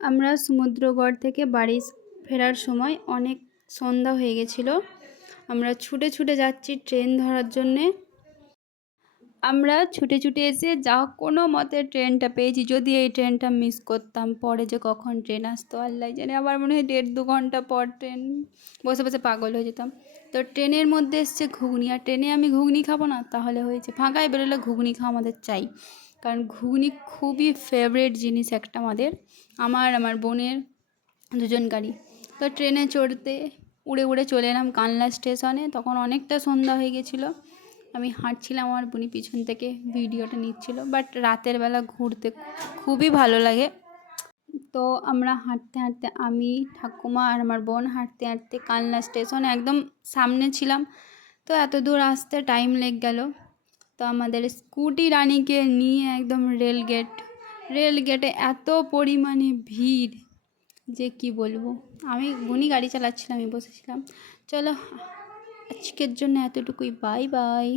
আমরা সমুদ্রগড় থেকে বাড়ি ফেরার সময় অনেক সন্ধ্যা হয়ে গেছিলো। আমরা ছুটে ছুটে যাচ্ছি ট্রেন ধরার জন্যে। আমরা ছুটে ছুটে এসে যা কোনো মতে ট্রেনটা পেয়েছি। যদি এই ট্রেনটা মিস করতাম, পরে যে কখন ট্রেন আসতো আল্লাহ জানে। আবার মনে হয় 1.5-2 ঘন্টা পর ট্রেন, বসে বসে পাগল হয়ে যেতাম। তো ট্রেনের মধ্যে এসছে ঘুগনি, আর ট্রেনে আমি ঘুগনি খাবো না, তাহলে হয়েছে ফাঁকায় বেরোলে ঘুগনি খাওয়া আমাদের চাই। কারণ ঘুগনি খুবই ফেভারিট জিনিস একটা আমাদের, আমার বোনের, দুজনকারই। তো ট্রেনে চড়তে উড়ে উড়ে চলে এলাম কানলা স্টেশনে। তখন অনেকটা সন্ধ্যা হয়ে গেছিলো। আমি হাঁটছিলাম, আমার বোনি পিছন থেকে ভিডিওটা নিচ্ছিল। বাট রাতের বেলা ঘুরতে খুবই ভালো লাগে। তো আমরা হাঁটতে হাঁটতে, আমি, ঠাকুমা আর আমার বোন হাঁটতে হাঁটতে কানলা স্টেশন একদম সামনে ছিলাম। তো এত দূর আসতে টাইম লেগে গেল। তো আমাদের স্কুটি রানিকে নিয়ে একদম রেল গেটে এত পরিমাণে ভিড় যে কি বলবো। আমি বোনই গাড়ি চালাচ্ছিলাম, আমি বসেছিলাম। চলো, আজকের জন্য এতটুকুই, বাই বাই।